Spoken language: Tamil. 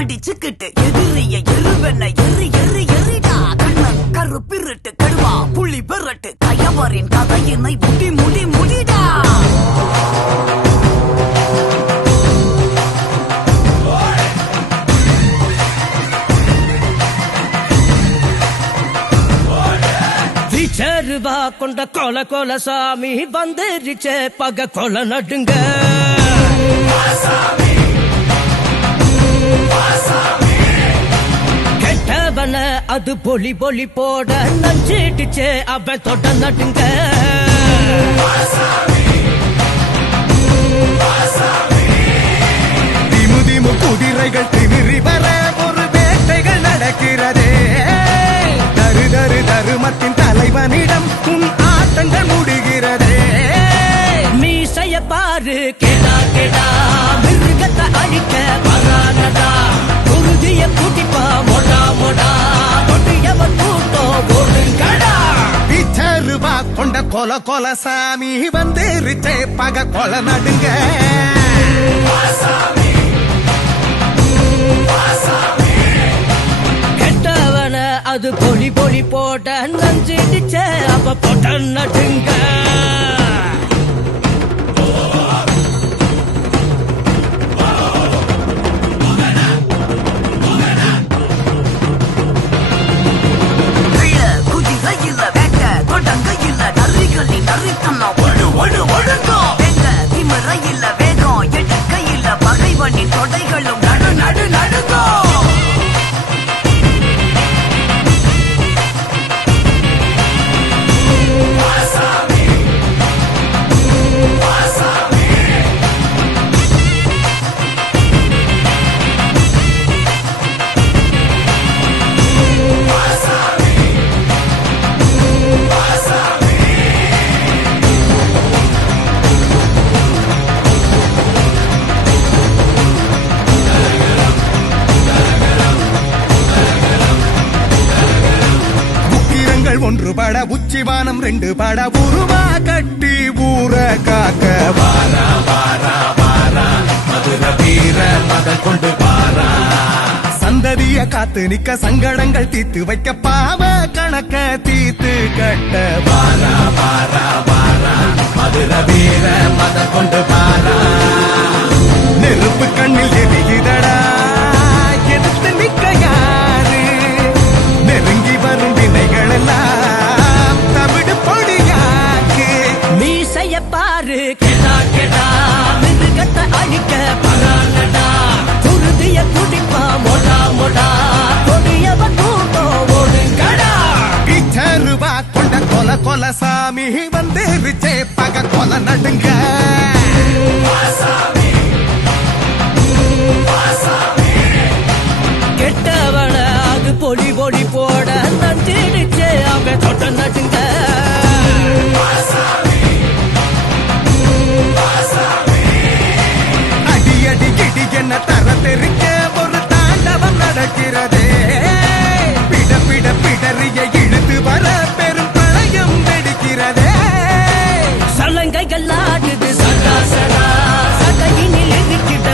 மடிச்சுக்கிட்டு எதிரிய எருவென்ன எரிடா கண்ணன் கருப்பிருட்டு கடுவா புள்ளி பெறட்டு கயவரின் கதையினை முடிடா. ரூபா கொண்ட கொல சாமி வந்துருச்சே பக கொல நடுங்க. கெட்டவன அது பொலி போட நஞ்சிடுச்சே அவன் தொட நடுங்க. திமுதிமு குதிரைகள் திமிரி வர ஒரு வேட்டைகள் நடக்கிறதே. தருமத்தின் தலைவனிடம் உன் ஆட்டங்கள் முடிகிறதே. மீசைய பாரு கேடா மிருகத்தை அழிக்க வரானடா. குருதிய கூட்டிப்பா மொடா தொட்டியவன் கூட்டம் ஓடுங்கடா. ரூபா கொண்ட கொல சாமி வந்துருச்சே பக கொல நடுங்க. அது பொலி போட நஞ்சிடுச்சே அப்ப போட்ட நடுங்க. குதிரை இல்ல வேட்ட தொடங்க இல்ல நரிகளின் நரித்தனம் ஒழுங்கோ எங்க திமிர இல்ல வேகம் எடுக்க இல்ல பகைவனின் தொடைகளும் நடுங்கோ. ஒன்றுபட உச்சிவானம் ரெண்டு பட உருவா கட்டி ஊர காக்க வாரா மதுர வீர மத கொண்டு வாரா. சந்ததிய காத்து நிக்க சங்கடங்கள் தீத்து வைக்க பாவ கணக்க தீத்து கட்ட வாரா மதுர வீர மத கொண்டு வாரா. நெருப்பு கண்ணில் எரியுதடா எடுத்து நிக்க யாரு. நெருங்கி வரும் வினைகள் எல்லாம் தமிழ் பொடியாக்கு. மீசைய பாரு கேடா மிருகத்தை அழிக்க பரானடா. குருதிய குடிப்பா மொடா கொடியவன் கூட்டம் ஓடுங்கடா. ரூபா கொண்ட கொல சாமி வந்துருச்சே பக கொல நடுங்க. கெட்டவன அது பொலி போட நஞ்சிடுச்சே அவன் தொட்ட நடுங்க. அடி கிடி என்ன தர தெரிக்க ஒரு தாண்டவம் நடக்கிறதே. பிடறிய இழுத்து வர பெரும் பழையம் வெடிக்கிறதே. சலங்கைகள் ஆடுது சதா சகையினில் எதிர்க்கிட்ட